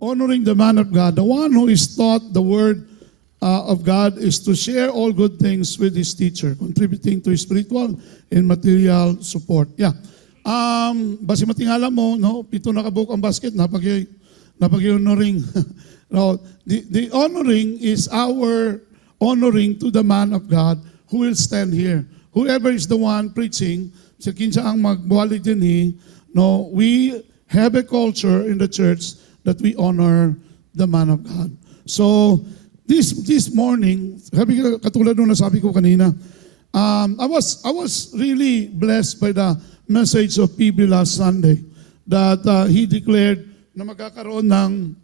honoring the man of God. The one who is taught the word of God is to share all good things with his teacher, contributing to his spiritual and material support. Yeah. Basi matingala mo, no? Pito nakabuk ang basket, napag-honoring. No, the honoring is our honoring to the man of God who will stand here. Whoever is the one preaching, sa kinsa ang magbuwali din no, we have a culture in the church that we honor the man of God. So, this morning, katulad nung nasabi ko kanina, I was really blessed by the message of PB last Sunday that he declared na magkakaroon ng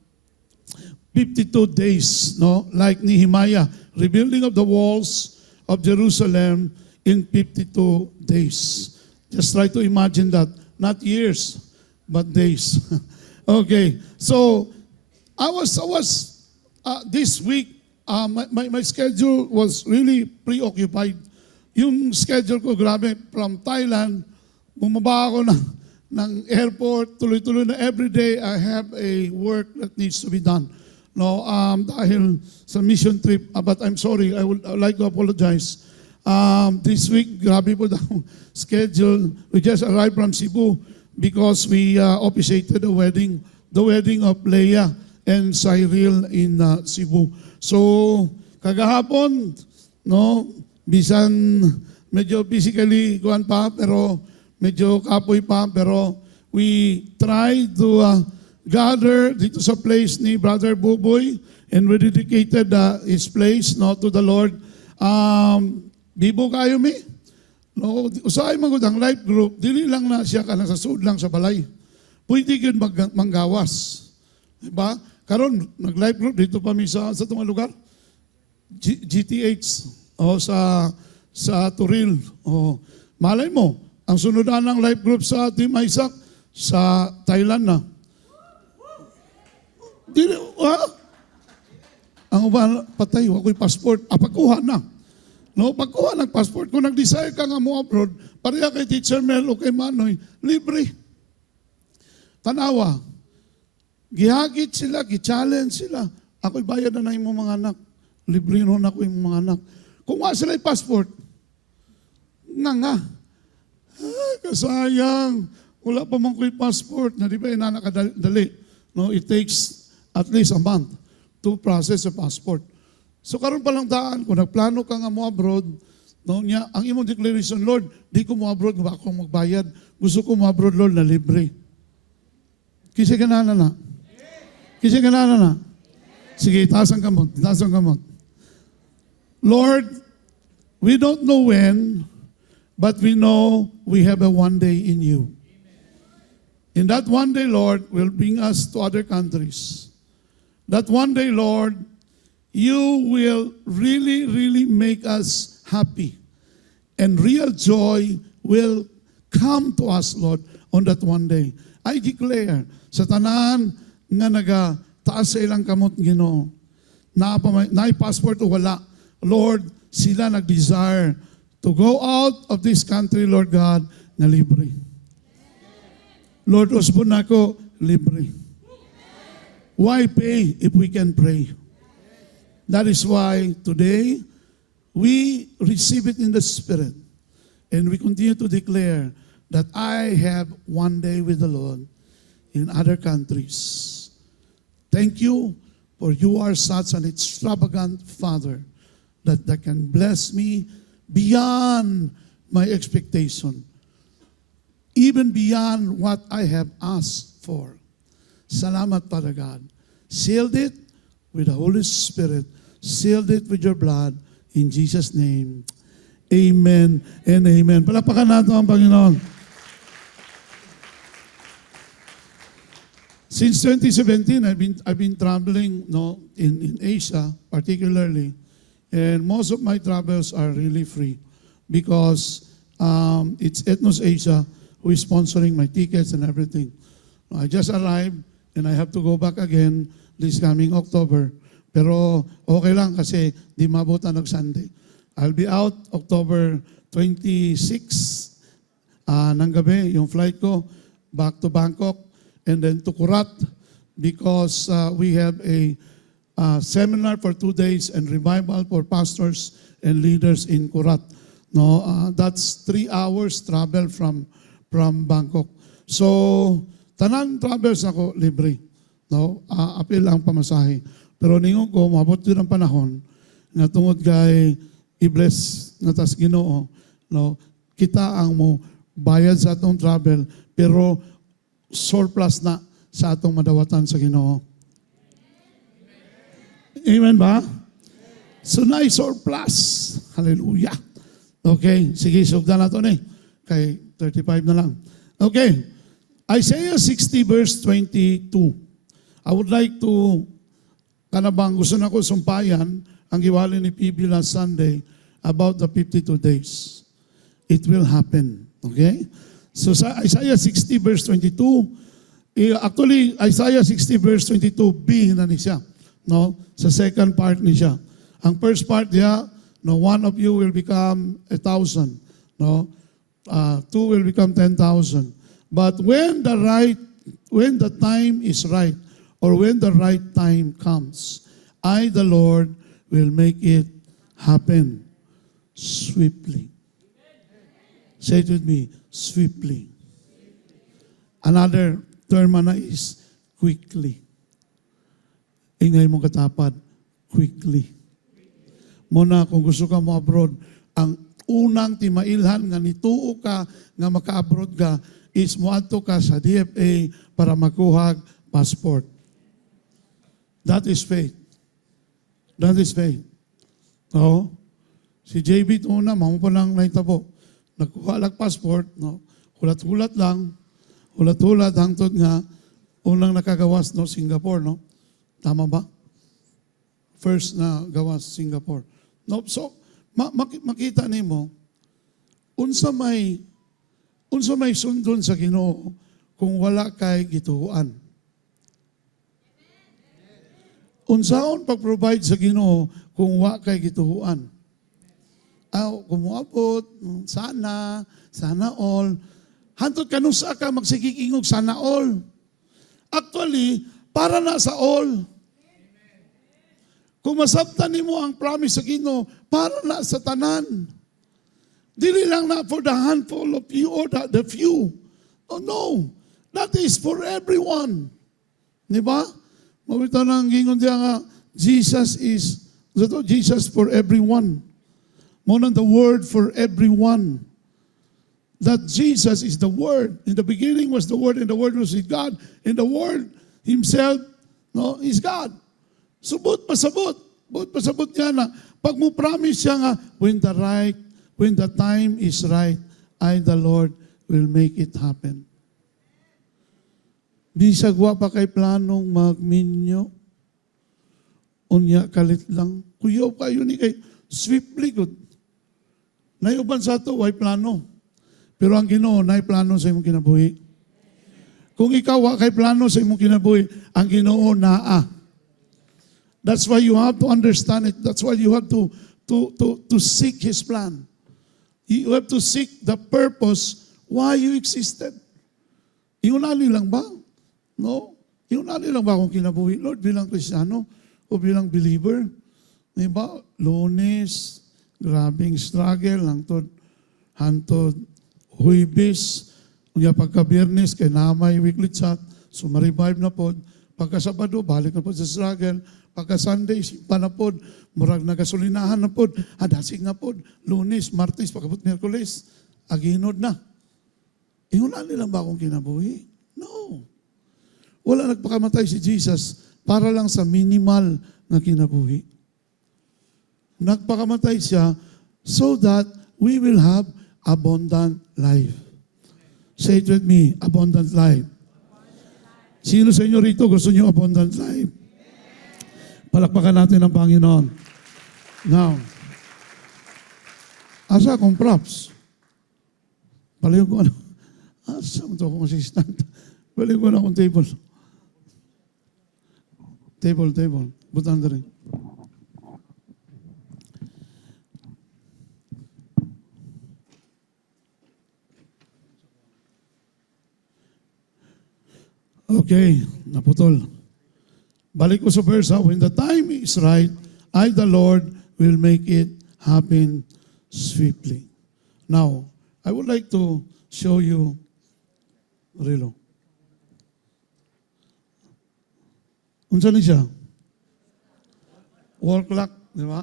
52 days, no? Like Nehemiah, rebuilding of the walls of Jerusalem in 52 days. Just try to imagine that. Not years, but days. Okay, so I was this week, my schedule was really preoccupied. Yung schedule ko, grabe, from Thailand, bumaba ako ng airport, tuloy-tuloy na everyday I have a work that needs to be done. No, dahil sa mission trip, but I'm sorry, I would like to apologize. This week, grabe po daw schedule. We just arrived from Cebu because we officiated the wedding of Leia and Cyril in Cebu. So, kagahapon, no, bisan medyo physically kuan pa, pero medyo kapoy pa, pero we tried to gather dito sa place ni Brother Buboy and we dedicated his place, no, to the Lord. Bibo kayo mi? No, usahay magudang life group, dili lang na siya ka nasasud lang sa balay. Pwede yun manggawas. Diba? Karon nag-life group dito pa mi sa itong lugar. GTH o sa Turil. O malay mo, ang sunudan ng life group sa Team Isaac sa Thailand na. Dili, ang uban patay, ako'y passport, pagkuha na. No, pagkuha ng passport, kung nag-desire ka nga mo abroad, pareha kay Teacher Mel o kay Manoy, libre. Tanawa, gihagit sila, gi-challenge sila. Ako'y bayad na yung mga anak. Libre nun ako yung mga anak. Kung wala sila yung passport, nga. Ay, kasayang. Wala pa man ko yung passport na di ba inanakadali. No, it takes at least a month to process a passport. So karon pa lang daan, kung nagplano ka nga mo abroad, no, niya, ang imong declaration, Lord, di ko mo abroad, ba akong magbayad. Gusto ko mo abroad, Lord, na libre. Kisi ganana na. Kisi ganana na. Sige, taas ang kamot. Taas ang kamot. Lord, we don't know when, but we know we have a one day in you. In that one day, Lord, will bring us to other countries. That one day, Lord, you will really, really make us happy. And real joy will come to us, Lord, on that one day. I declare, sa tanan nga taas sa ilang kamot, Ginoo, na passport o wala, Lord, sila nag-desire to go out of this country, Lord God, na libre. Lord, usbon ako, libre. Why pay if we can pray? That is why today we receive it in the Spirit and we continue to declare that I have one day with the Lord in other countries. Thank you for you are such an extravagant Father that can bless me beyond my expectation, even beyond what I have asked for. Salamat, Father God. Sealed it with the Holy Spirit. Sealed it with your blood. In Jesus' name, amen and amen. Palapakan natin ang Panginoon. Since 2017, I've been traveling, no, in Asia, particularly, and most of my travels are really free because it's Ethnos Asia who is sponsoring my tickets and everything. I just arrived and I have to go back again this coming October. Pero okay lang kasi di mabutan ng Sunday. I'll be out October 26 ng gabi, yung flight ko, back to Bangkok, and then to Kurat, because we have a seminar for 2 days and revival for pastors and leaders in Kurat. No, that's 3 hours travel from Bangkok. So tanan travels ako libre. No, apil ang pamasahe. Pero ningon ko maabot yun ang panahon nga tungod kay i-bless nga tas Ginoo, no, kita ang mo bayad sa atong travel pero surplus na sa atong madawatan sa Ginoo. Amen ba? So na surplus. Hallelujah. Okay, sige, sugdan na ito ni. Kay 35 na lang. Okay, Isaiah 60 verse 22. I would like to, kanabang gusto na ko sumpayan ang giwali ni PB last Sunday about the 52 days. It will happen. Okay? So sa Isaiah 60 verse 22, actually Isaiah 60 verse 22b na ni siya. No? Sa second part ni siya. Ang first part niya, no, one of you will become 1,000. No? Two will become 10,000. But when the time is right, or when the right time comes, I, the Lord, will make it happen swiftly. Say it with me, swiftly. Another term na is quickly. Ingay mong katapat, quickly. Muna, kung gusto ka mo abroad, ang unang timailhan nga nituo ka nga maka-abroad ka is muadto ka sa DFA para makuha passport. That is faith. That is faith. No? Si JB una, mamu pa lang naitabo. Nagkuha lang passport, no? Hulat-hulat lang. Hulat-hulat hangtod nga unang nakagawas no Singapore, no? Tama ba? First na gawas Singapore. No, so makita nimo unsa may sundon sa Ginoo kung wala kay gituhuan. Unsaon pag-provide sa Ginoo kung wala kay gituhuan. Kumuabot, sana all. Hantod kanusa ka magsigigingog sana all. Actually, para na sa all. Kung masabtan nimo ang promise sa Ginoo, para na sa tanan. Dili lang na for the handful of you or the few. Oh no, that is for everyone. Di ba? Mawita nang gingon diya nga, Jesus for everyone. Muna the word for everyone. That Jesus is the Word. In the beginning was the Word, and the Word was with God, and the Word Himself, no, is God. Subot pasabot. But pasabot niya na, pag mo promise siya nga, when the time is right, I, the Lord, will make it happen. Di sagwa pa kay planong magminyo. Unya kalit lang. Kuyaw kayo ni kay swiftly good. Nayuban sa ito, way plano. Pero ang Ginoo, nay plano sa imong kinabuhi. Kung ikaw wa kay plano sa imong kinabuhi, ang Ginoo naa. That's why you have to understand it. That's why you have to seek His plan. You have to seek the purpose why you existed. Iunali lang ba? No? Iunali lang ba akong kinabuhi? Lord, bilang Kristiyano o bilang believer? Diba? Lunes, grabing struggle, hantod, Huwebes, unya pagka-Biyernes, kay namay weekly chat, so ma-revive na pod. Pagka-Sabado, balik na pod sa struggle. Pagka-Sunday, simpa na pod. Murag nagasolinahan na pod. Hadasig na pod. Lunes, Martes, pagkabot Miyerkules, aginod na. Iunan nilang ba akong kinabuhi? No. Wala nagpakamatay si Jesus para lang sa minimal na kinabuhi. Nagpakamatay siya so that we will have abundant life. Say it with me, abundant life. Sino sa inyo rito gusto niyo abundant life? Palakpakan natin ang Panginoon. Now, asa akong props? Palayo ko ano? Asa mo ito akong assistant? Palayo ko na akong table. Table. Butan na rin. Okay, naputol. Balik ko sa verse, when the time is right, I, the Lord, will make it happen swiftly. Now, I would like to show you, Rilo. Unsa ni siya? Wall clock, di ba?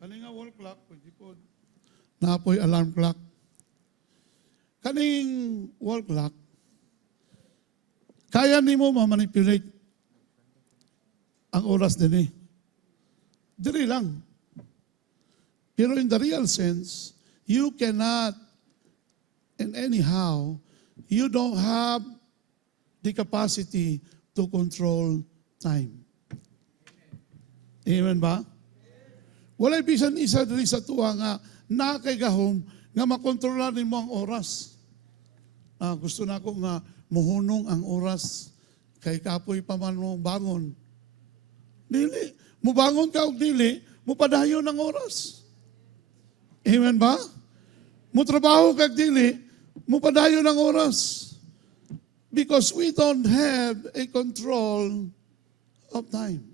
Kani nga wall clock, pwede po, naapoy alarm clock. Kaning wall clock, kaya ni mo ma-manipulate ang oras din eh. Diri lang. Pero in the real sense, you cannot, and anyhow, you don't have the capacity to control time. Amen ba? Walay bisan isa diri sa tuwa nga nakay gahom nga makontrolar nimo ang oras. Gusto na ko nga muhunong ang oras kay kapoy pa man mo bangon. Dili, mubangon ka og dili, mupadayon ang oras. Amen ba? Mutrabaho ka og dili, mupadayon ang oras. Because we don't have a control of time.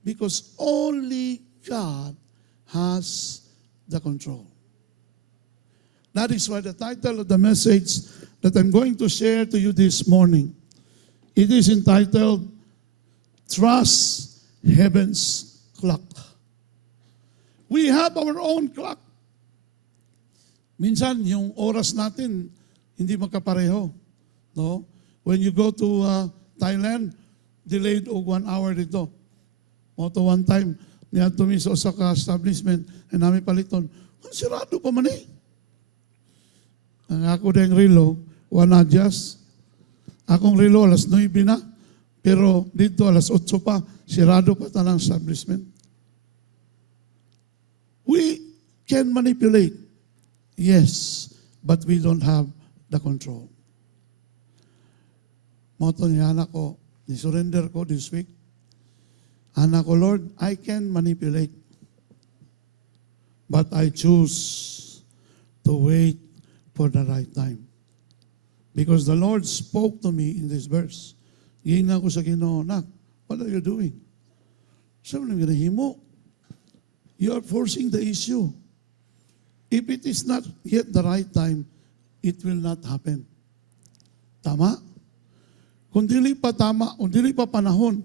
Because only God has the control. That is why the title of the message that I'm going to share to you this morning, it is entitled, Trust Heaven's Clock. We have our own clock. Minsan, yung oras natin, hindi magkapareho. No? When you go to Thailand, delayed og 1 hour dito. O to one time, niya tumi sa Osaka establishment, and namin paliton, sirado pa man eh. Ang ako ding relo, wana just. Akong relo, alas 9 na. Pero dito, alas 8 pa, sirado pa talang establishment. We can manipulate. Yes, but we don't have the control. Moto ni anak ko, ni-surrender ko this week. Anak ko, Lord, I can manipulate. But I choose to wait for the right time. Because the Lord spoke to me in this verse. Giingnan ko sa Ginoo, nak, what are you doing? Sabi namin, ginahimo. You are forcing the issue. If it is not yet the right time, it will not happen. Tama? Kung dili pa tama, kung dili pa panahon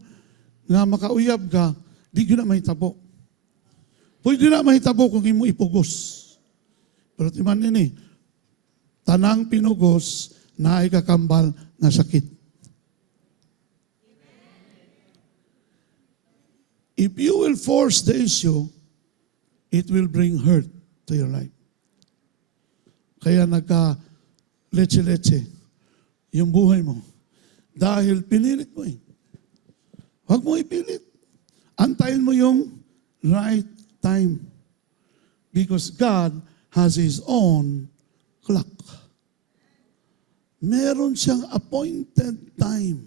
nga makauyab ka, di yun na mahitabo. Pwede na mahitabo kung imo ipugos. Pero timan nini, tanang pinugos na ay kakambal na sakit. If you will force the issue, it will bring hurt to your life. Kaya nagka-leche-leche yung buhay mo. Dahil pinilit mo eh. Huwag mo ipilit. Antayin mo yung right time. Because God has His own clock. Meron siyang appointed time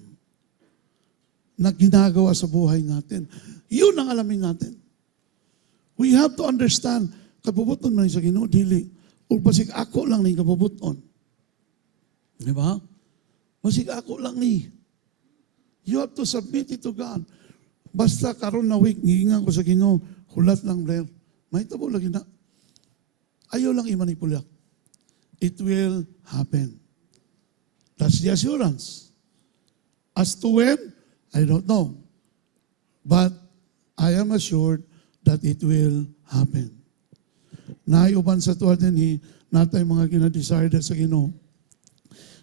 na ginagawa sa buhay natin. Yun ang alamin natin. We have to understand, kabubuton man sa Ginoo, dili. O basig ako lang ni kabubuton. Di ba? Basig ako lang ni. You have to submit it to God. Basta karon na week, ngiingan ko sa Ginoo, hulat lang, Blair. May tabo lagi na. Ayaw lang i-manipulate. It will happen. That's the assurance. As to when, I don't know. But I am assured that it will happen. Naiuban sa tuwa din natay mga ginadesire sa Ginoo.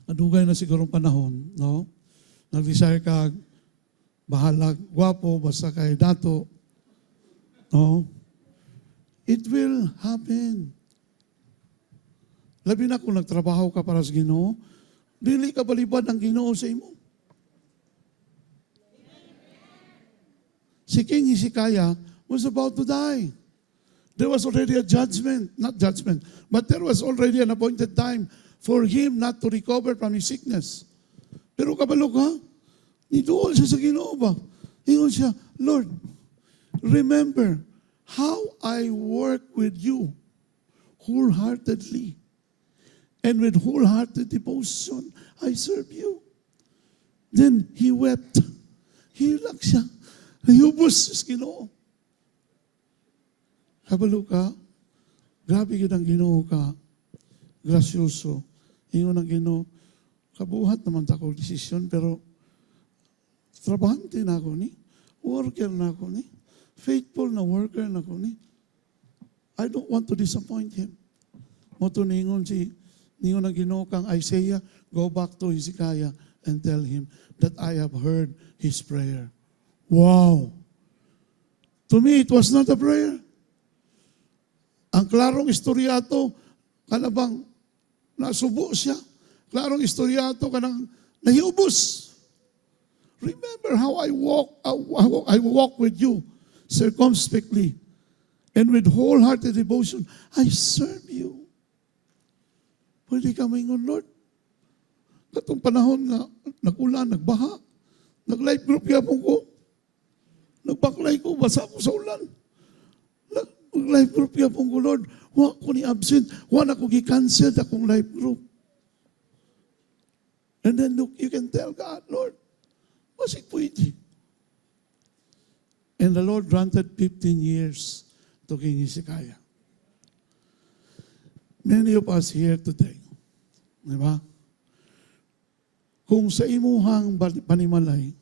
Nadugay na sigurong panahon, no? Nag-desire ka, bahalag, gwapo, basta kay dato. No? It will happen. Labi na kung nagtrabaho ka para sa Ginoo, dili ka balibad ang Ginoo sa imo. Si King Hezekiah was about to die. There was already a judgment, not judgment, but there was already an appointed time for him not to recover from his sickness. Pero kabalo ka, niduol siya sa Ginoo ba? Ingon siya, Lord, remember how I work with you wholeheartedly. And with wholehearted devotion, I serve you. Then he wept. Hilak siya. Nayubos sa Ginoo. Kabalo ka, grabe yun ang Ginoo ka. Grasyoso. Ingon ang Ginoo, kabuhat naman ako desisyon, pero trabahante na ako ni. Worker na ako ni. Faithful na worker na ako ni. I don't want to disappoint him. Moto ningon ang Ginoo kang Isaiah, go back to Hezekiah and tell him that I have heard his prayer. Wow! To me, it was not a prayer. Ang klarong istoryato, kanabang nasubo siya. Klarong istoryato, kanang nahiubos. Remember how I walk with you circumspectly and with wholehearted devotion. I serve you. Pwede ka maingon, Lord. Katong panahon nga, nag-ulan, nagbaha, nag-life group yapon ko. Nagbaklay ko, basa ko sa ulan. Life group yapon ko, Lord. Wa ko ni absent. Wa na ko gi-cancel akong life group. And then look, you can tell God, Lord, was it pwede? And the Lord granted 15 years to King Hezekiah. Many of us here today, di ba? Kung sa imuhang panimalay,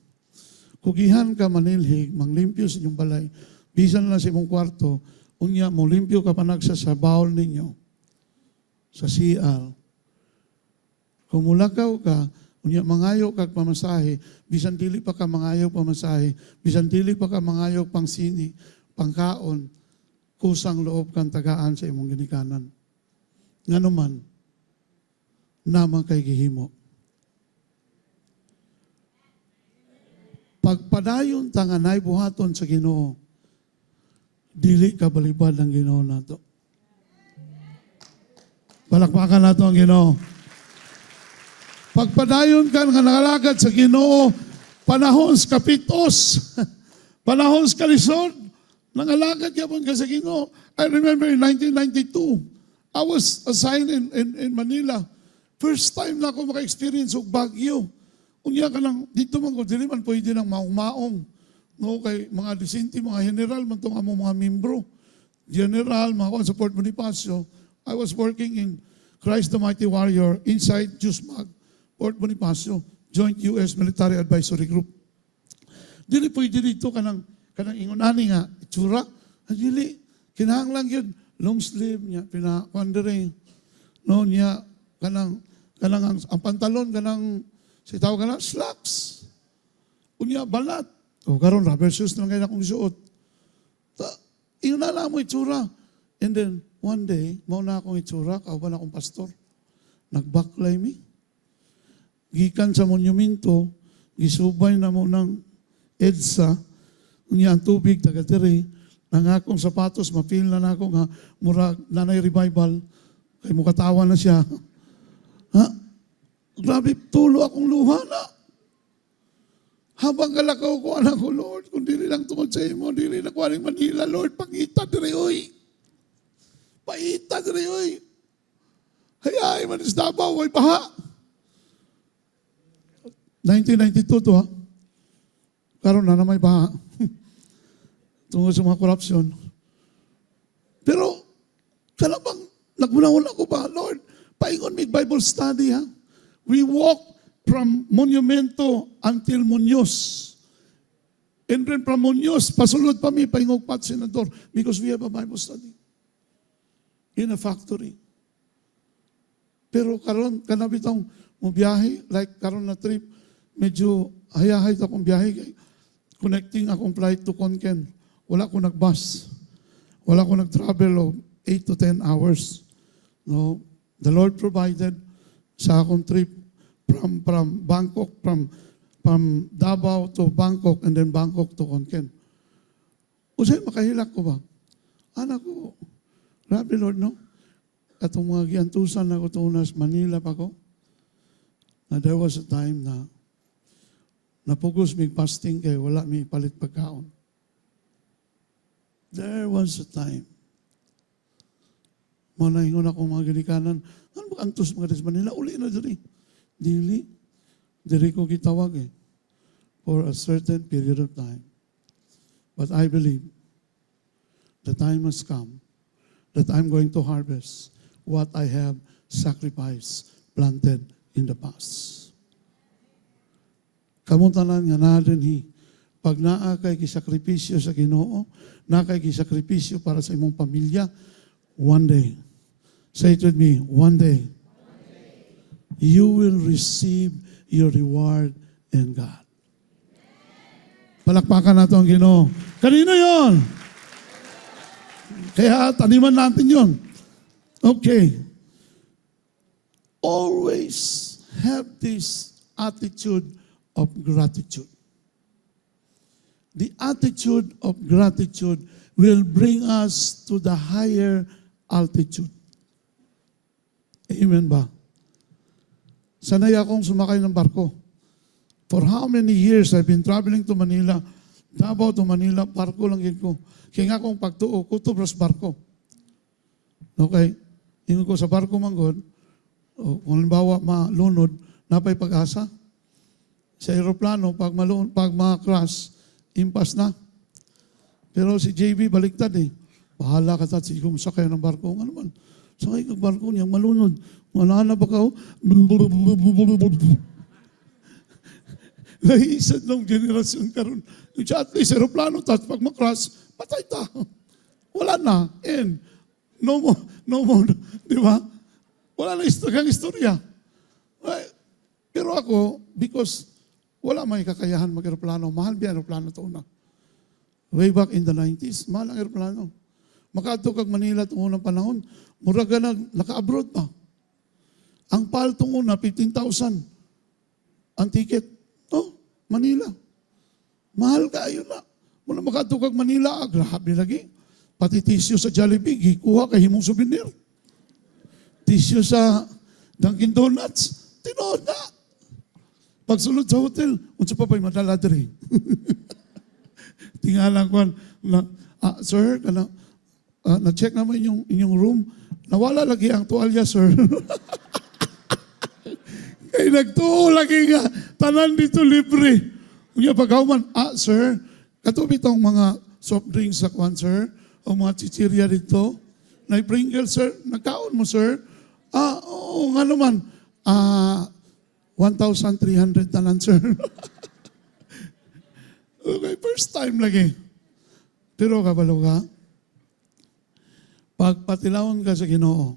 kugihan ka manilhig, manglimpyo sa inyong balay, bisan lang sa imong kwarto, unya mo limpyo ka panagsa sa bawol ninyo, sa CR. Kung mulakaw ka, unya mangayo kag pamasahe, bisan dili pa ka mangayo pamasahe, bisan dili pa ka mangayo pang sini, pangkaon, kusang loob kang tagaan sa imong ginikanan. Ngano man, naman kay gihimo. Pagpadayon tanganay buhaton sa Ginoo, dili ka balibad ang Ginoo nato. Palakpakan nato ang Ginoo. Pagpadayon ka nga nakalagad sa Ginoo, panahon sa kapitos, panahon sa kalisod, nangalagad yapon ka sa Ginoo. I remember in 1992, I was assigned in Manila. First time na ako maka-experience og bagyo. Unya ka lang, dito man ko, dili man pwede ng maong-maong. No, kay mga disente, mga general, man itong among mga membro. General, mga sa Port Bonifacio. I was working in Christ the Mighty Warrior inside JUSMAG, Port Bonifacio, Joint U.S. Military Advisory Group. Dili pwede dito kanang ingunani nga, itsura. Dili, kinahanglang yun, long sleeve niya, pinakondering. No, niya, kanang ang pantalon, kanang, si tawag ka na, slacks. Unya, balat. O karon rubber shoes na ngayon akong suot. Iyon na mo itsura. And then, one day, mauna akong itsura, kauban akong pastor. Nagbaklay mi. Gikan sa monumento, gisubay na mo ng EDSA, unya ang tubig, tagatiri, nang akong sapatos, mapil na ako nga, murag, nanay revival, kay mukatawa na siya. Ha? Grabe, tulo akong luha na. Habang kalakaw ko, anak ko, Lord, kung dili lang tungod sa imo, dili na kuwaring Manila, Lord, pangita diri, oy. Paita diri, oy. Hayay, manis Davao, ay baha. 1992 to, ha? Karon na may baha. Tungod sa mga korupsyon. Pero, kalabang, nagmuna-una ko ba, Lord, paingon mig Bible study, ha? We walk from Monumento until Muñoz. And then from Muñoz, pasulod pa mi, paingog pat senador, because we have a Bible study in a factory. Pero karon kanabitong mo biyahe, like karon na trip, medyo hayahay akong biyahe, connecting akong flight to Conken. Wala ko nagbus. Wala ko nag-travel of 8 to 10 hours. No, the Lord provided sa akong trip from Bangkok, from Davao to Bangkok, and then Bangkok to Conken. Usay makahilak ko ba? Anak ko, grabe Lord, no? Atong mga giantusan na ko tunas, Manila pa ko, na there was a time na napugos mig fasting kay wala mi palit pagkaon. There was a time. Manahingon ako mga ginikanan, ano ba antos mga des Manila? Uli na diri. Dili ko gitawag eh. for a certain period of time. But I believe the time has come that I'm going to harvest what I have sacrificed, planted in the past. Kamutanan nga natin pag naa kay kisakripisyo sa Ginoo, na kay kisakripisyo para sa imong pamilya, one day, say it with me, one day, you will receive your reward in God. Palakpakan natin ang Ginoo. Kanino yon? Kaya taniman natin yon. Okay. Always have this attitude of gratitude. The attitude of gratitude will bring us to the higher altitude. Amen ba? Sanay akong sumakay ng barko. For how many years I've been traveling to Manila, Davao to Manila, barko lang yun ko. Kaya nga akong pagtuo, kutubras barko. Okay? Ingon ko sa barko manggod, kung halimbawa malunod, napay pag-asa. Sa aeroplano, pag ma-crash, impas na. Pero si JB baliktad eh. Bahala ka tatsi kung sakay ng barko. Ano man? Sakay ng barko niya, malunod. Wala na ba ka? Nahiisad ng generasyon karon. At least aeroplano, tapos pag ma-crash, patay ta. Wala na. And no more. Di ba? Wala na istorya. Pero ako, because wala may kakayahan mag-aeroplano. Mahal ba aeroplano ito na? Way back in the 90s, mahal ang aeroplano. Makaadto kag Manila itong unang panahon, mura ka naka-abroad pa. Ang PAL itong una, 15,000. Ang ticket, Manila. Mahal ka, ayun na. Muna makaadto kag Manila, grabe lagi. Pati tissue sa Jollibee, gikuha kay himong souvenir. Tissue sa Dunkin Donuts, tinood na. Pagsulod sa hotel, unsa pa pa'y madala diri. Tingalan ko sir, na-check naman inyong room. Nawala lagi ang tuwalya, sir. Kaya nagtuo lagi nga, tanan dito libre. Kaya pagkauman, sir, katubit ang mga soft drinks sa kwan, sir, o mga chichirya dito. Na-Pringle, sir, nagkaon mo, sir. Oo, nga naman. 1,300 tanan, sir. Okay, first time lagi. Pero kabalo ka, pag patilawon ka sa Ginoo,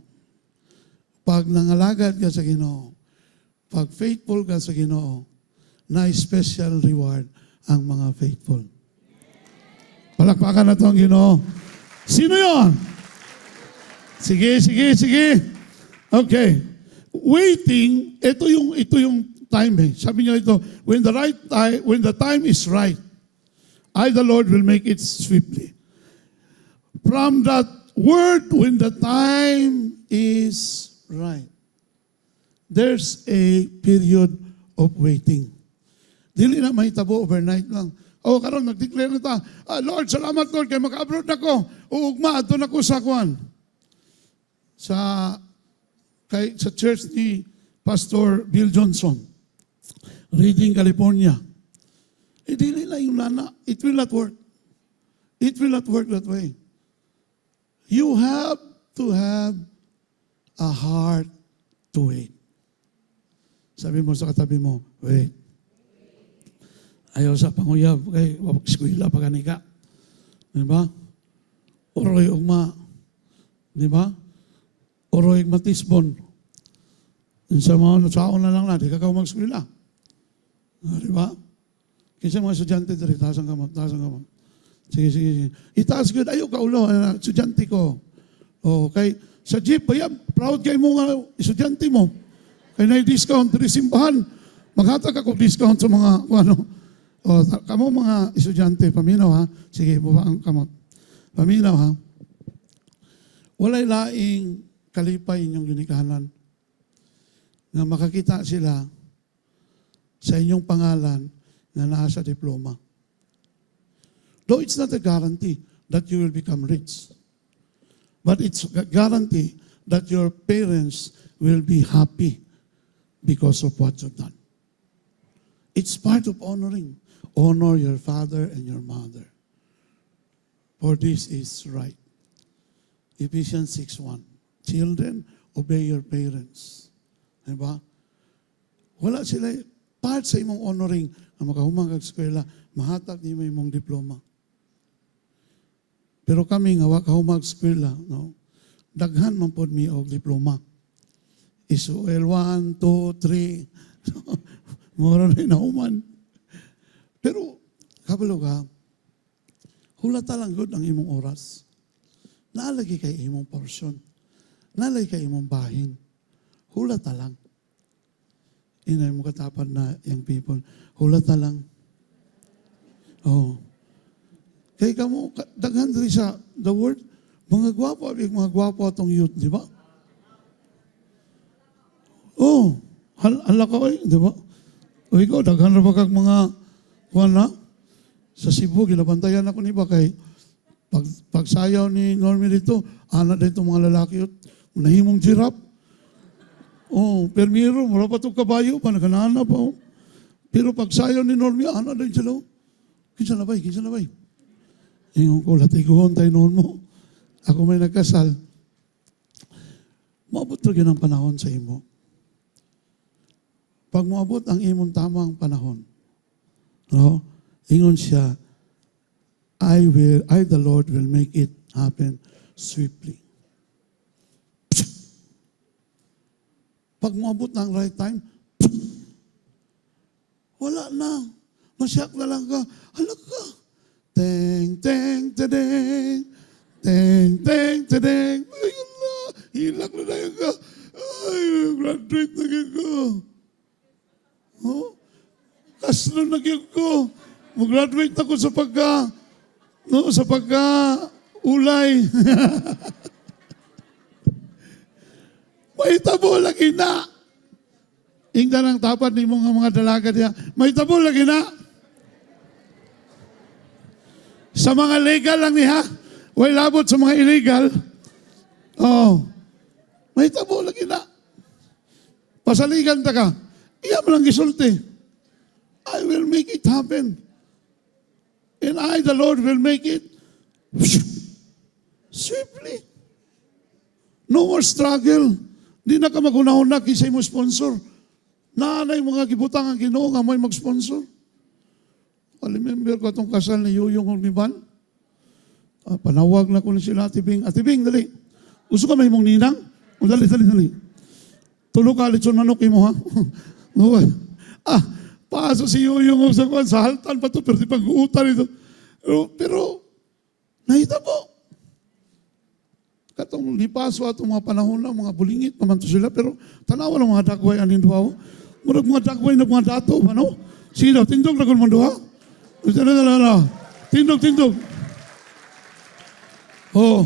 pag nangalagad ka sa Ginoo, pag faithful ka sa Ginoo, na special reward ang mga faithful. Palakpakan na ito ang Ginoo. Sino yon? Sige. Okay. Waiting, ito yung time eh. Sabi niya ito, when the time is right, I, the Lord, will make it swiftly. From that word, when the time is right, there's a period of waiting. Dili na mahitabo overnight lang. Karon nag-declare na ta, Lord, salamat Lord, kaya maka-abroad na ko. Uugma, ato na ko sa kwan. Sa church ni Pastor Bill Johnson, Reading, California. Dili na yung lana. It will not work. It will not work that way. You have to have a heart to wait. Sabi mo sa katabi mo, wait. Ayaw sa panguyab, kay wapag-skwila paganika. Diba? Oroy ugma. Diba? Oroy matisbon. Sa mga saon na lang na, di ka mag-skwila. Diba? Kasi mga estudyante dito, taas ang kamot. Sige. Itaas good, ayaw ka ulo, estudyante ko. Okay, sa jeep, proud kayo mo nga estudyante mo. Kaya na-discount, simbahan. Maghatag ako discount sa mga, kamo mga estudyante, paminaw ha. Sige, baba ang kamot. Paminaw ha. Walay laing kalipay inyong ginikahanan na makakita sila sa inyong pangalan na nasa diploma. Though it's not a guarantee that you will become rich, but it's a guarantee that your parents will be happy because of what you've done. It's part of honoring. honor your father and your mother, for this is right. Ephesians 6:1. Children, obey your parents. Diba? Wala sila, part sa imong honoring, ang makahumang kag eskwela, mahatag ni mo imong diploma. Pero kami nga wa kahumag eskwela, no? Daghan man pod mi og diploma. Isuel 1, 2, 3. Mura na inahuman. Pero, kabalo ka, hulata lang good ang imong oras. Naalagi kay imong porsyon. Naalagi kay imong bahin. Hulata lang. Inay mo katapan na young people. Hulata lang. Oh. Kaya kamo, daghan diri sa the word, mga gwapo atong youth, di ba? Oh, hala ka di ba? O ikaw, daghan na ba kag mga kuwan na? Sa Cebu, ginabantayan ako ni ba kay pagsayaw ni Normie dito, anak dito mga lalaki, nahimong giraffe. Oh, permiro, mura pa itong kabayo, panaganahan pa. Oh. Pero pagsayaw ni Normie, anak din sila. Kinsa na bay? Ingon ko, latiguhon tayo noon mo. Ako may nagkasal. Maabot rin ang panahon sa imo. Pag maabot ang imong tamang panahon, no? Ingon siya, I the Lord will make it happen swiftly. Pag maabot na ang right time, wala na. Masyak na lang ka. Halak ka. Teng, teng, tedeng. Teng, teng, tedeng. Ay, Allah. Hilak na lang ka. Ay, graduate na ka. Oh? Kaslo na ko. Mag-graduate ako sa ulay. May tabo lagi na. Ingda ng tapat ni mga dalaga niya. May tabo lagi na. Sa mga legal lang niya. Way labot sa mga illegal. Oh. May tabo lagi na. Pasaligan ta ka. Iya mo lang gisulti. I will make it happen. And I, the Lord, will make it swiftly. No more struggle. Di na ka magunahon kisay mo sponsor. Naanay mga gibutang ang Ginoo nga may mag-sponsor. Remember ko itong kasal ni Yuyong Ulmiban. Panawag na ko na sila, Ate Bing. Ate Bing, dali. Gusto ka may mong ninang? Dali. Tulog ka, litson manok mo ha. Paso si Yuyong sa haltan pa ito, pero di pag-uutan ito. Pero, nahita po. Katong lipaso atong mga panahon na, mga bulingit, pamanto sila, pero tanawa ng mga dagway anin duha. Murag mga dagway na mga dato, ano? Sino? Tindog na kung manduha? Tindog. Oh,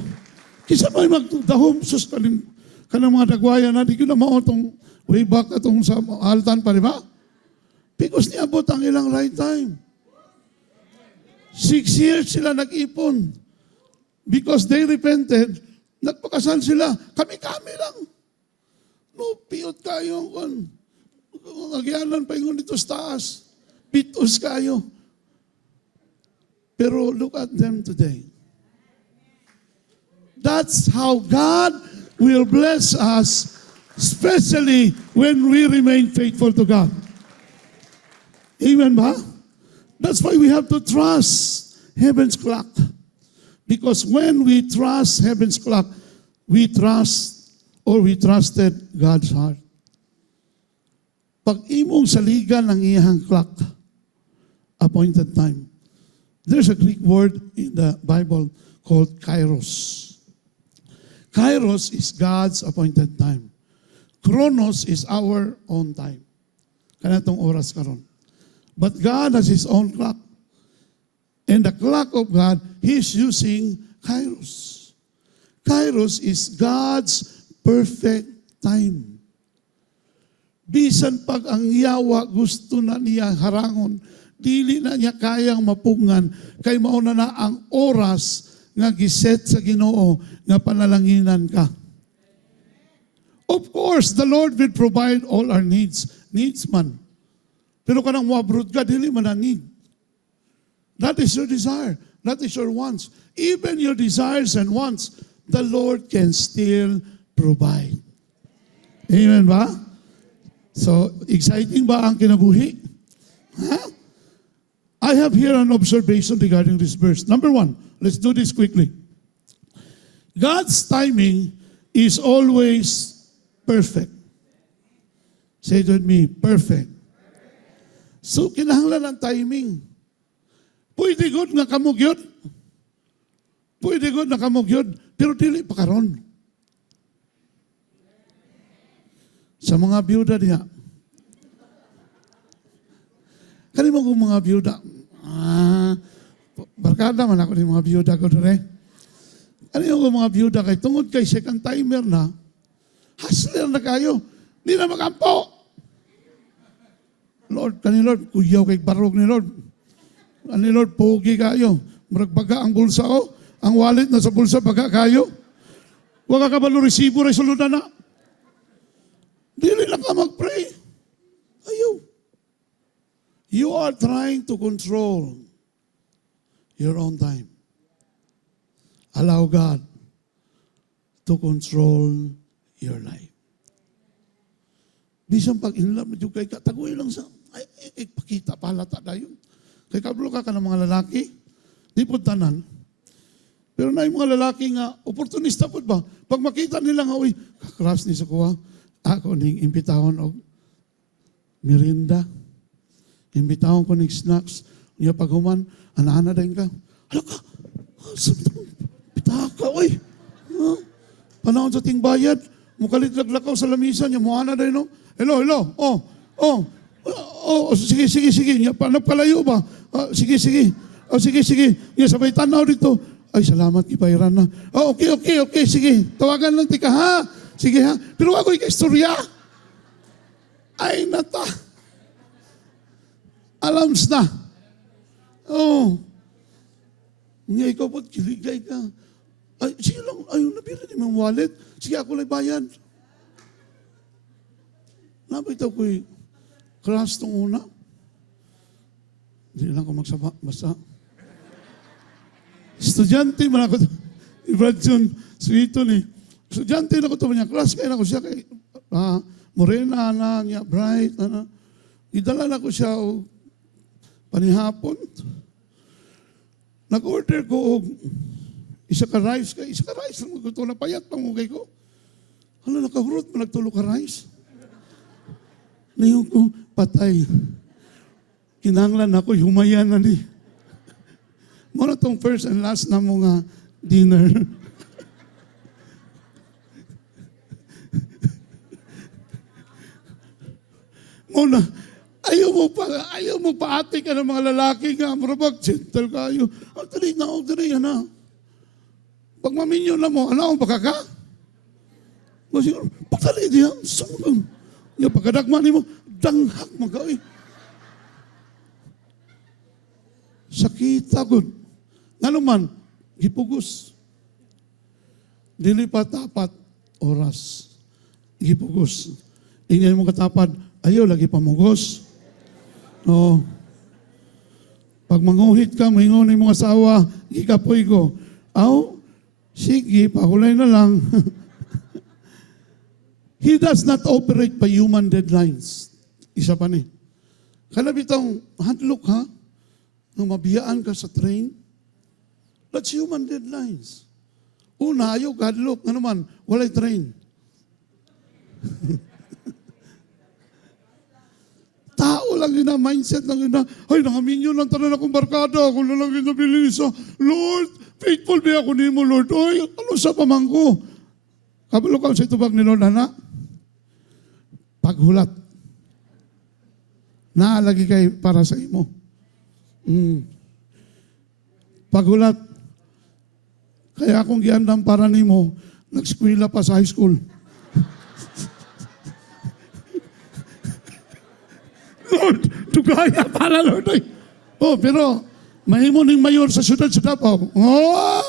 kisa may magdahom, sus kanang mga dagwayan na, di ko na maotong way back atong sa haltan pa, di ba? Because niabot ang ilang right time. 6 years sila nag-ipon. Because they repented, nagpakasal sila. Kami-kami lang. No, piyot kayo. Nagyanan pa yung dito sa taas. Pitos kayo. Pero look at them today. That's how God will bless us, especially when we remain faithful to God. Amen ba? That's why we have to trust heaven's clock. Because when we trust heaven's clock, we trusted God's heart. Pag imong saligan ang iyang clock, appointed time, there's a Greek word in the Bible called kairos. Kairos is God's appointed time. Chronos is our own time. Kanatong oras karon. But God has His own clock. And the clock of God, He's using Kairos. Kairos is God's perfect time. Bisan pag ang yawa gusto na niya harangon, dili na niya kayang mapungan, kay mauna na ang oras nga giset sa Ginoo nga panalanginan ka. Of course, the Lord will provide all our needs. Needs man. Pero kanang wabrod ka, dili man ang need. That is your desire. That is your wants. Even your desires and wants, the Lord can still provide. Amen ba? So, exciting ba ang kinabuhi? Huh? I have here an observation regarding this verse. Number one, let's do this quickly. God's timing is always perfect. Say it with me, perfect. So, kinahanglan ang timing. Pwede good nga kamugyod. Pwede good na kamugyod, pero dili pa karon. Sa mga biyuda niya, kanimo kong mga biyuda, barkada man ako ni mga biyuda ko doon eh. Kanimo kong mga biyuda kay tungod kay second timer na, hustler na kayo, di na makampo. Lord, Lord, kuyaw kay barog ni Lord. Ani Lord, pogi kayo. Maragbaga ang bulsa ko. Ang wallet na sa bulsa, baga kayo. Huwag ka ba resibo rin sulod na. Dili lang ka mag-pray. Ayaw. You are trying to control your own time. Allow God to control your life. Bisan pag inlove na kay katagoy lang sa, ay pakita, palata na yun. Kay kablo ka ng mga lalaki, di po tanan. Pero na yung mga lalaki nga, opportunista po ba? Pag makita nila nga, uy, kakras ni sa kuha, ako ning imbitahon og merinda, imbitahon ko ning snacks, niya paghuman, ana-ana din ka. Hala ka, pitaka, uy. Panahon sa ting bayad, mukalitlag-lakaw sa lamisan, niya muana din, no? Hello, sige. Niya, panap kalayo ba? Sige. Sige. Niya, sabay tanaw dito. Ay, salamat, ibayran na. Okay, sige. Tawagan lang tika, ha? Sige, ha? Pero ako ikastorya. Ay, nata. Alams na. Niya, ikaw ba't kiligay ka? Ay, sige lang, ayun, nabili ni mong wallet. Sige, ako lang bayad. Nabitaw ko'y class tong una. Hindi lang ko magsaba, basta. Estudyante man ako. Ibradyon, suito ni. Estudyante na ko ito niya. Class kayo na ko siya kay Morena na niya, bright. Idala na ko siya o panihapon. Nag-order ko og isa ka rice. Lang ko na payat pang mugay ko. Hala, nakahurot mo nagtulo ka rice. Ngayon ko, patay. Kinanglan ako, humayan na ni. Muna tong first and last na mga dinner. Muna, ayaw mo paati ka ng mga lalaki nga, marabag, gentle kayo. Ang dali na. Pag maminyo na mo, ano ang baka ka? Masiguro, pagdali diyan, sumang. Yung pagkadagman mo, danghak magawin. Sakit agad. Nga naman, gipugos. Dili pa tapat oras. Gipugos. Ingnan mo katapad, ayaw lagi pamugos. No. Pag manguhit ka, maingon yung mga asawa, gikapoy ko. Aw, sige, pahulay na lang. He does not operate by human deadlines. Isa pa ni. Kalabitang handlook ha, nang mabiyaan ka sa train, that's human deadlines. Una, ayaw hadlook, ano man, walay train. Tao lang yun na, mindset lang yun na, ay, nangaminyo lang tanan akong barkada, ako na lang yun nabilisa. Lord, faithful ba ako ni mo, Lord? Ay, ano sa pamangko? Kabalo ka sa itubag ni Lord, anak? Paghulat. Naalagi kay para sa imo. Paghulat. Kaya akong giandam para nimo, nag-eskwela pa sa high school. Lord, tugaya para Lord. Oh, pero mahimo ning mayor sa syudad sa Davao. Oh!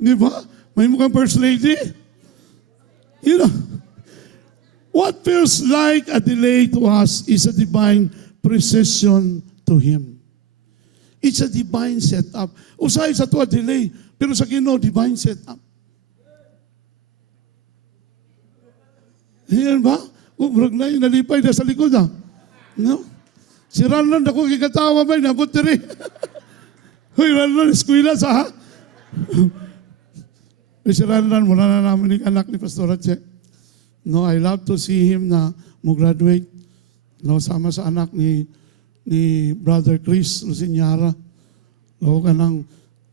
Di ba? Mahimo kang first lady. You know, what feels like a delay to us is a divine precision to Him. It's a divine setup. Usay sa tuwa delay, pero sa Ginoo divine setup. Yan ba? Ubrag na yun, nalipay na sa likod No? Si Ranlan, ako kikatawa ba, nabot na rin. Hoy, Ranlan, eskwila sa ha? Si Ranlan, mula na namin yung anak ni Pastor Atche. No, I love to see him na mo-graduate. No, sama sa anak ni Brother Chris Lucinyara. No, kanang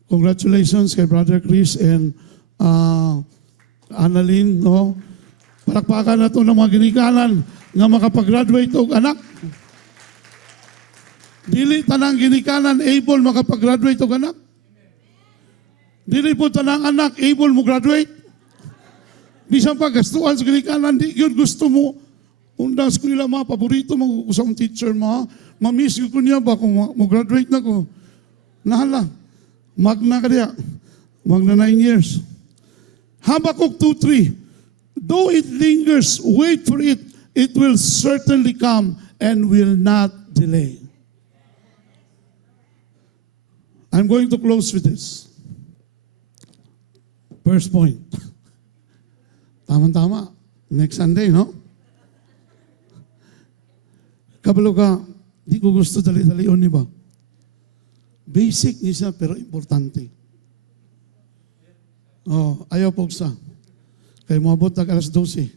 congratulations kay Brother Chris and Annalyn, no? Palakpakan na ito ng mga ginikanan nga makapag-graduate og anak. Dili tanang ginikanan able makapag-graduate og anak. Dili po tanang anak able mo graduate. Bisan pa gastuan sa ginikanan, di yun gusto mo. Undang eskwela mga paborito mo usang teacher mo. Ma-miss ko niya ba kung mo-graduate na ko. Nahala. Magna ka diya. Magna 9 years. Habakuk 2:3. Though it lingers, wait for it. It will certainly come and will not delay. I'm going to close with this. First point. Tama-tama. Next Sunday, no? Kabalo ka, di ko gusto dali-dalion, di ba? Basic niya siya, pero importante. Oh, ayaw po sa. Kaya maabot na alas 12.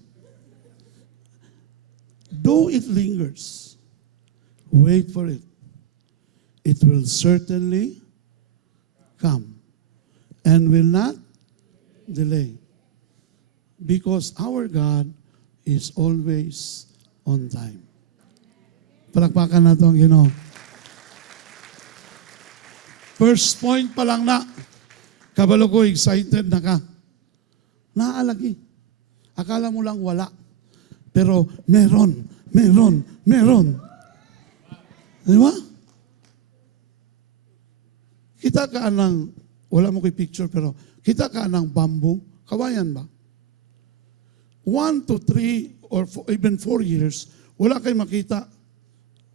Though it lingers, wait for it. It will certainly come and will not delay. Because our God is always on time. Palakpakan na ito ang Ginoo. First point pa lang na, kabalo ko, excited na ka. Naalagi. Akala mo lang wala. Pero meron. Di ba? Kita ka ng, wala mo kay picture, pero kita ka ng bamboo. Kawayan ba? 1 to 3 or even 4 years, wala kay makita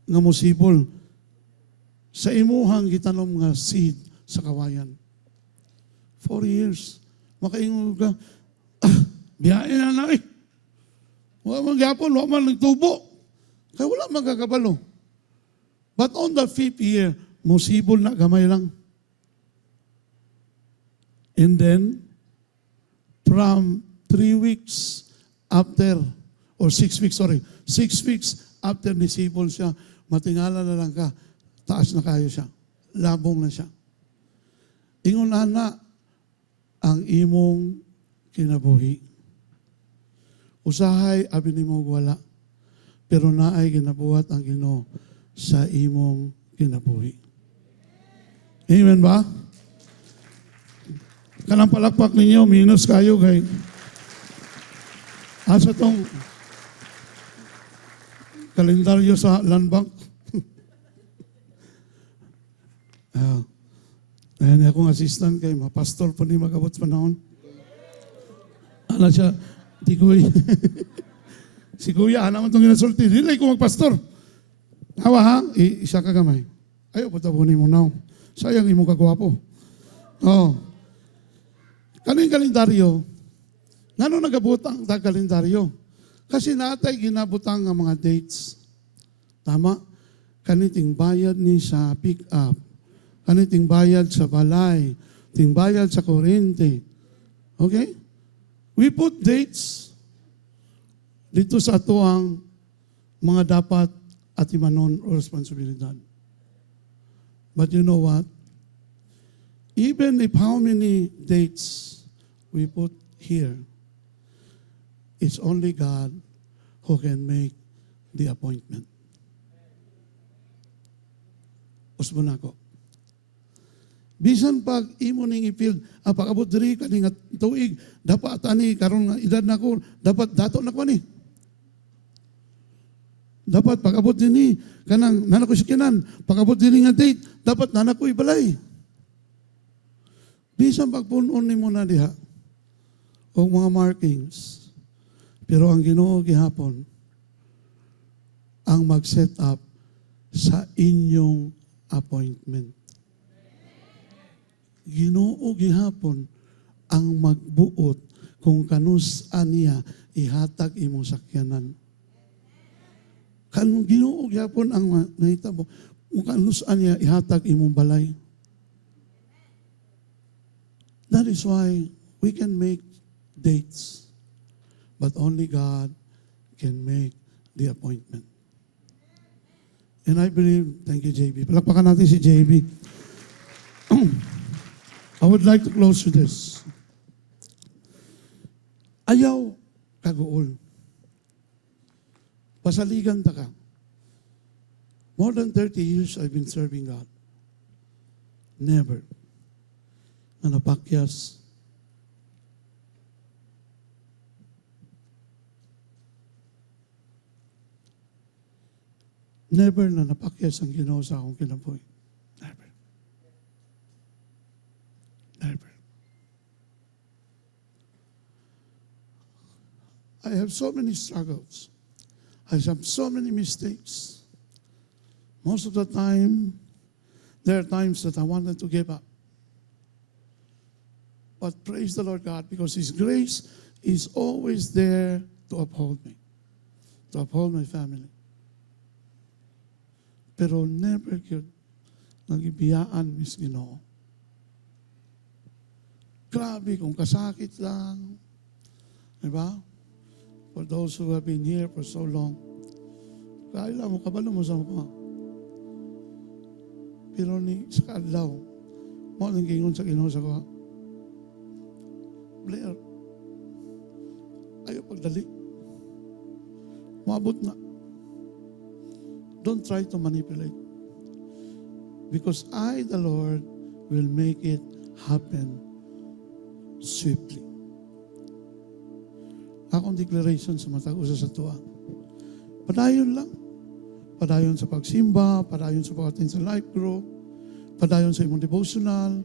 nga musibol sa imuhang gitanom nga seed sa kawayan. 4 years. Makaingon ka, biyain na eh. Wala man gapon, wala man nagtubo. Kaya wala magkakabalo. But on the 5th year, musibol na, gamay lang. And then, from 3 weeks after, or 6 weeks, 6 weeks after nisibol siya, matingala na lang ka, taas na kayo siya. Labong na siya. Ingon na ang imong kinabuhi. Usahay, abi ni mo wala. Pero naay ginabuhat ang Ginoo sa imong kinabuhi. Amen ba? Kanang palakpak ninyo, minus kayo kay asa tong kalendaryo sa land bank. Ayan akong assistant kay pastor pa ni magabot panahon. Ano siya, di kuy. Si kuya, naman itong ginasulti. Dili ko magpastor. Hawa ha, isa ka gamay. Ayaw, patabunin mo na. Sayang imo kagwapo. Oh. Kaning kalendaryo, ngano nagabutang ta kalendaryo? Kasi natay ginabutang nga mga dates. Tama? Kaniting bayad ni sa pick up. Kaniting bayad sa balay. Ting bayad sa kuryente. Okay? We put dates dito sa ato ang mga dapat at imanon o responsibilidad. But you know what? Even if how many dates we put here, it's only God who can make the appointment. Usbo na ko. Bisan pag imo ning i-field, pag-abot diri kaning tuig, dapat ani karon nga edad nako, dapat dato na ko ni. Dapat pag-abot dinhi kanang nanako sikinan, pag-abot dinhi nga date, dapat nanako ibalay. Bisan pagpunon nimo na diha og mga markings. Pero ang Ginoo gihapon ang mag-set up sa inyong appointment. Ginoo gihapon ang magbuot kung kanus aniya ihatag imong sakyanan. Kan Ginoo gihapon ang nahitabo kung kanus aniya ihatag imong balay. That is why we can make dates, but only God can make the appointment. And I believe, thank you JB. Palakpakan natin si JB. I would like to close with this. Ayaw kaguol. Pasaligan ta ka. More than 30 years I've been serving God. Never na napakyas. Never na napakyas ang Ginoo sa akong kinabuhi. Never. Never. I have so many struggles. I have so many mistakes. Most of the time, there are times that I wanted to give up. But praise the Lord God, because His grace is always there to uphold me, to uphold my family. Pero never yun nagibiyaan, Miss Ginoo. Grabe, kung kasakit lang. Diba? For those who have been here for so long. Kaya mo, kabalo mo sa mukha. Pero ni sa kadlaw, mo nang gingon sa Ginoo sa ko. Blair, ayaw pagdali. Maabot na. Don't try to manipulate. Because I, the Lord, will make it happen swiftly. Akong declaration sa matag usa sa tuwa. Padayon lang. Padayon sa pagsimba, padayon sa pag-attend sa life group, padayon sa imong devotional,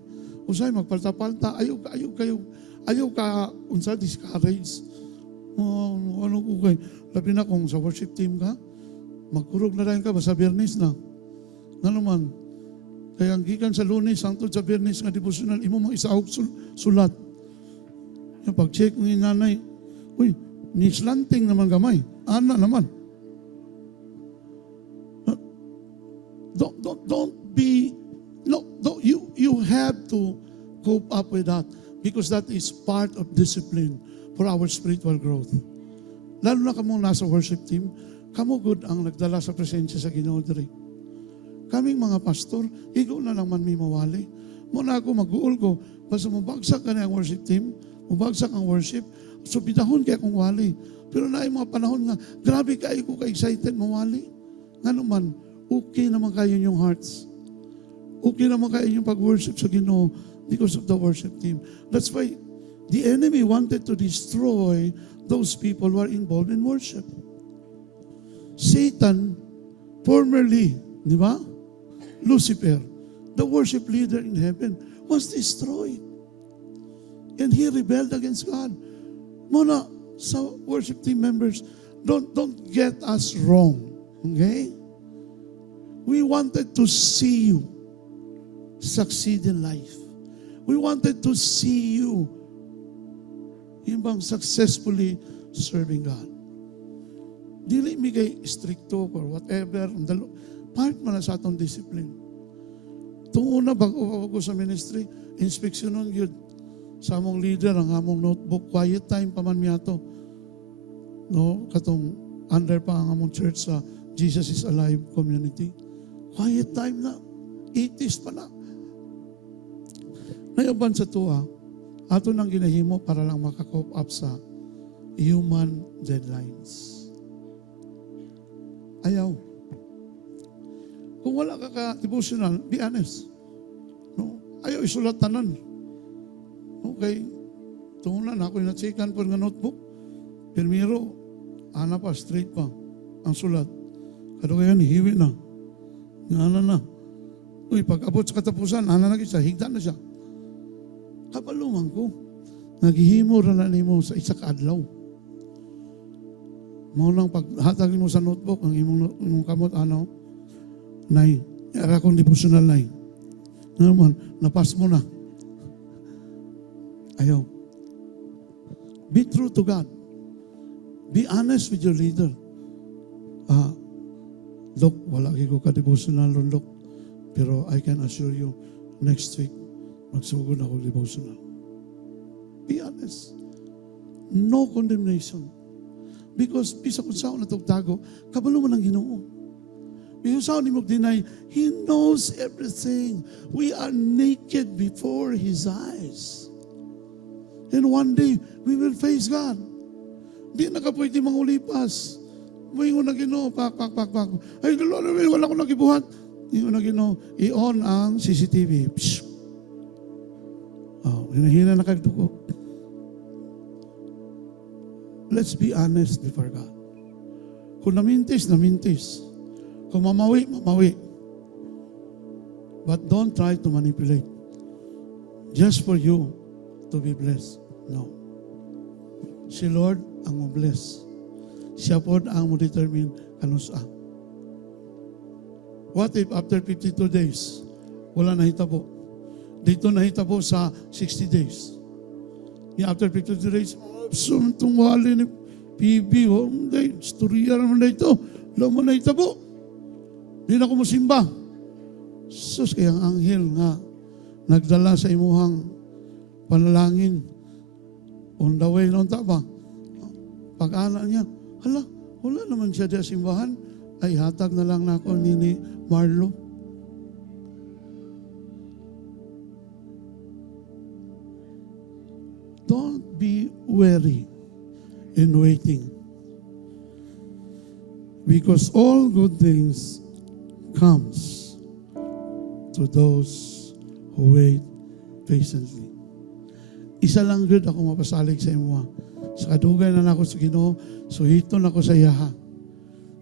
usay magpalta-palta, ayaw ka unsa discourage. Ano ko kay, labi na kung sa worship team ka, magkurog na rin ka ba sa Biyernes na. Nga naman, kaya ang gikan sa Lunes, hangtod sa Biyernes nga devotional, imo mga isaog sulat. Yung pag-check ng nanay, uy, nislanting naman gamay. Ana naman. Don't be, no, you have to cope up with that because that is part of discipline for our spiritual growth. Lalo na kamo nasa worship team, kamo good ang nagdala sa presensya sa Ginoo diri. Kaming mga pastor, ikaw na lang man may mawali. Muna ako mag-uul ko, basta mabagsak ka na ang worship team, mabagsak ang worship, so bidahon kaya kung wali. Pero na mga panahon nga, grabe kayo ko ka-excited mawali. Nga naman, okay naman kayo yung hearts. Okay naman kayo yung pag-worship sa Ginoo because of the worship team. That's why the enemy wanted to destroy those people who are involved in worship. Satan, formerly, di ba? Lucifer, the worship leader in heaven, was destroyed. And he rebelled against God. Muna, sa worship team members, don't get us wrong. Okay? We wanted to see you succeed in life. We wanted to see you successfully serving God. Dili mi kay stricto or whatever. Part man na sa atong discipline. Itong una, bago sa ministry, inspeksyonon yun sa among leader, ang among notebook, quiet time pa man miyato. No? Katong under pa ang among church sa Jesus is Alive community. Quiet time na. 80s pa na. Nayaban sa tuwa, ato nang ginahimo para lang makakope up sa human deadlines. Ayaw. Kung wala ka ka-devotional, be honest. No? Ayaw isulat tanan. Okay. Tungunan, ako yung natsikan po ng notebook. Pirmiro, ana pa, straight pa. Ang sulat. Kado ngayon, hiwi na. Ana na. Uy, pag abot sa katapusan, ana na siya, higda na siya. Kapaluman ko. Naghihimo na nimo sa isa kaadlaw. Mao nang paghatag mo sa notebook ang imong kamot ano nay ara kong devotional nay naman napas mo na Ayaw. Be true to God. Be honest with your leader. Look, wala ko ka-devotional ron, look. Pero I can assure you, next week, magsugod ako devotional. Be honest. No condemnation. Because, bisa kung saan natugtago, kabalo mo ng Ginoo. Because saan ni mag-deny, He knows everything. We are naked before His eyes. And one day, we will face God. Di na ka pwede mangulipas. May na Ginoo, pak. Ay, wala ko nagibuhat. Yung na Ginoo, i-on ang CCTV. Psh! Hinahina na kagduko. Let's be honest before God. Kung namintis, namintis. Kung mamawi, mamawi. But don't try to manipulate. Just for you to be blessed. No. Si Lord ang mo-bless. Siya po ang mo-determine kanusa. What if after 52 days, wala nahitabo? Dito nahitabo sa 60 days. After 52 days, sumtong wali ni PB, hindi, istorya naman na ito. Alam mo na itabo. Hindi na ko musimba. Sus, kaya ang anghel nga, nagdala sa imuhang panalangin. On the way, noon ba? Pag-ana niya, hala, wala naman siya diya simbahan. Ay, hatag na lang na ako ni Marlo. Don't be weary in waiting. Because all good things comes to those who wait patiently. Isa lang good ako mapasalig sa imo. Sa kadugay na nako sa Ginoo, suhiton ako sa iyaha.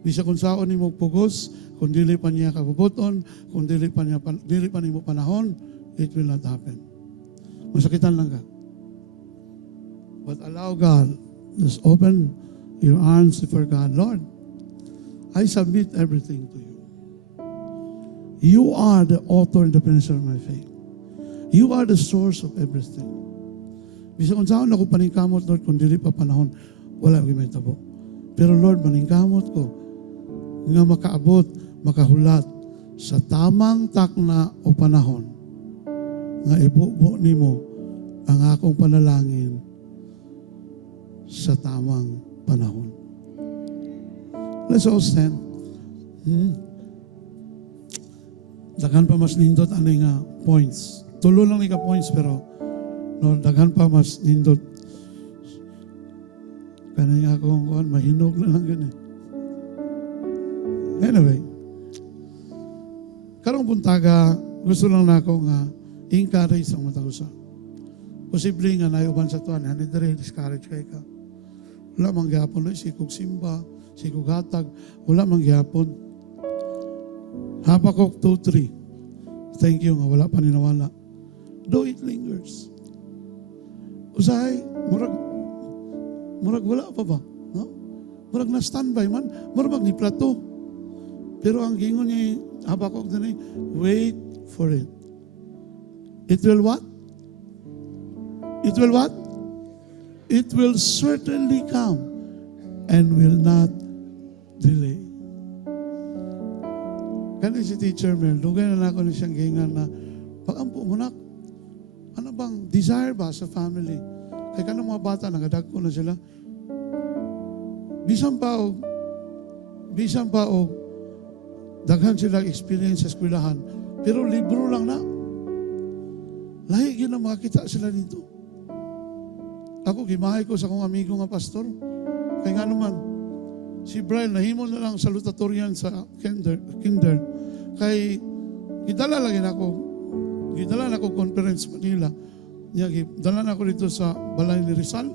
Bisa kung saan nimo pugos, kung dili pa niya kabubuton, kung dili pa nimo panahon, it will not happen. Masakitan lang ka. But allow God, just open your arms before God. Lord, I submit everything to you. You are the author and the finisher of my faith. You are the source of everything. Bisa kung saan ako paningkamot, Lord, kung dili pa panahon, wala ko may tabo. Pero Lord, maningkamot ko, nga makaabot, makahulat, sa tamang takna o panahon, nga ibubo nimo ang akong panalangin sa tamang panahon. Let's all stand. Daghan pa mas nindot ani nga points. Tulo lang ni ka points pero no, daghan pa mas nindot. Kanang akong mahinog na lang gani. Anyway, karong buntaga gusto lang nako nga encourage ang matausa. Posible nga nayuban sa tuwan, hani dire discourage kay ka. Wala mangyapon na sikog simba, sikog hatag, wala mangyapon. Habakuk 2:3. Thank you nga wala pa ninawala. Though it lingers. Usahay, murag wala pa ba? No? Murag na standby man, murag ni plato. Pero ang gingon niya, Habakuk na wait for it. It will what? It will what? It will certainly come and will not delay. Kani si Teacher Mel, dugay na ako na siyang gingan na pagampo mo na, ano bang desire ba sa family? Kaya kanang mga bata, nangadagko na sila. Bisan pa o daghan sila experience sa eskwelahan, pero libro lang na. Lahi yun ang makakita sila dito. Ako, gimahay ko sa akong amigo nga pastor. Kaya nga naman, si Brian, nahimo na lang salutatorian sa kinder. Kay, gidala na ako conference Manila. Gidala na ako dito sa Balay ni Rizal.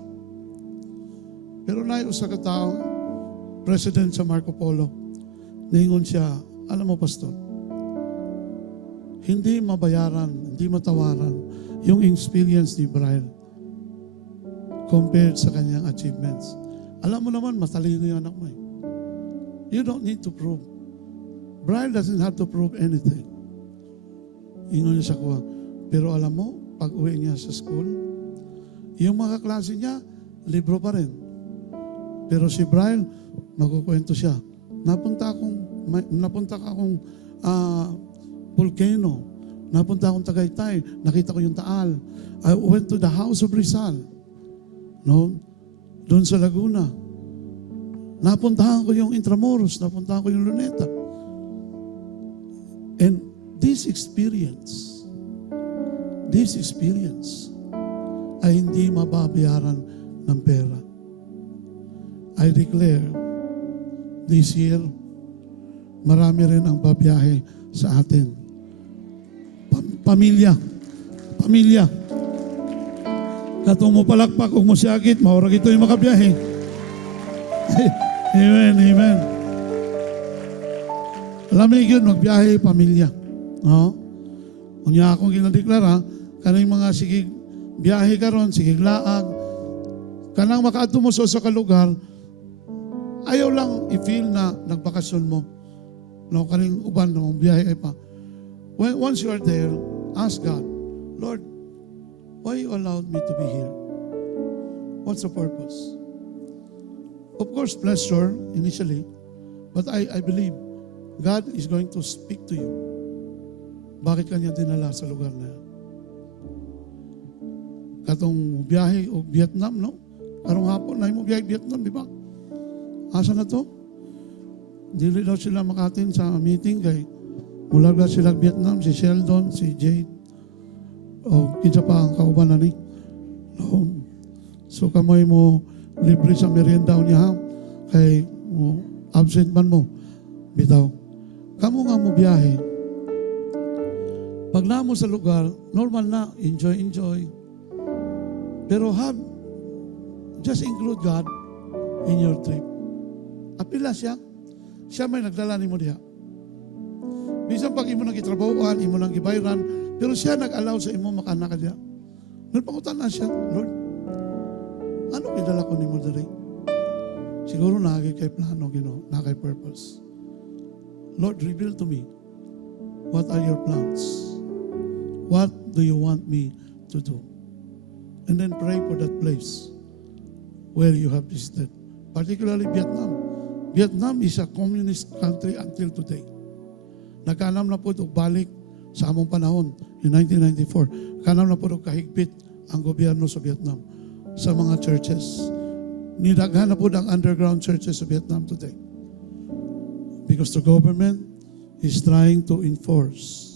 Pero nayo sa katao, president sa Marco Polo, ningon siya, alam mo pastor, hindi mabayaran, hindi matawaran yung experience ni Brian compared sa kanyang achievements. Alam mo naman, matalino yung anak mo eh. You don't need to prove. Brian doesn't have to prove anything. Ingon niya sa kuha. Pero alam mo, pag uwi niya sa school, Yung mga klase niya, libro pa rin. Pero si Brian, magkukwento siya. Napunta ka akong volcano. Napunta akong Tagaytay. Nakita ko yung Taal. I went to the house of Rizal. No? Doon sa Laguna. Napuntahan ko yung Intramuros. Napuntahan ko yung Luneta. And this experience ay hindi mababayaran ng pera. I declare, this year, marami rin ang babiyahe sa atin. Pamilya. Katong mo palakpak, kung mo siagit, maurag ito yung makabiyahe. Amen. Alam mo yun, magbiyahe, pamilya. No? Kunya akong ginadeklara, kanang mga sigig biyahe karon, sigig laag, kanang makaadto mo sa kalugar, ayaw lang i-feel na nagbakasyon mo. No, kaning uban na mong biyahe ay pa. Once you are there, ask God, Lord, why you allowed me to be here? What's the purpose? Of course, pleasure initially, but I believe God is going to speak to you. Bakit kanya dinala sa lugar na yan? Katong biyahe o Vietnam, no? Karong hapon na mo biyahe Vietnam, di ba? Asa na to? Dili daw sila makatin sa meeting kay mula ba sila Vietnam, si Sheldon, si Jade, o kinsa pa ang kauban na ni. No? So kamoy mo libre sa merienda niya, kay absent man mo, bitaw. Kamu nga mo biyahe, pag namo sa lugar, normal na, enjoy. Pero just include God in your trip. Apila siya may nagdala ni mo diha. Bisan pag imo nang gitrabahoan, imo nang gibayran, pero siya nag-allow sa imo makana ka diha. Nagpangutan na siya, Lord, ano gidala ko nimo diri? Siguro nagay kay plano, nagay purpose. Lord, reveal to me, what are your plans? What do you want me to do? And then pray for that place where you have visited. Particularly Vietnam. Vietnam is a communist country until today. Nagkanam na po ito balik sa among panahon in 1994. Kanam na po ito kahigpit ang gobyerno sa Vietnam sa mga churches. Nidaghan na po ang underground churches sa Vietnam today. Because the government is trying to enforce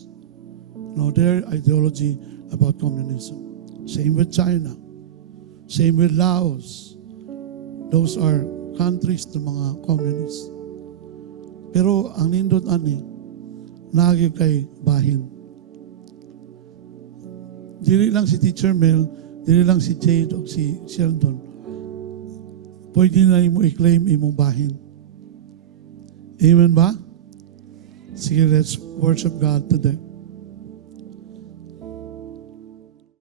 their ideology about communism. Same with China. Same with Laos. Those are countries ng mga communists. Pero ang nindot ani, nagig kay bahin. Dili lang si Teacher Mel, dili lang si Jade o si Sheldon. Pwede na mo i-claim imong bahin. Amen ba? Sige, let's worship God today.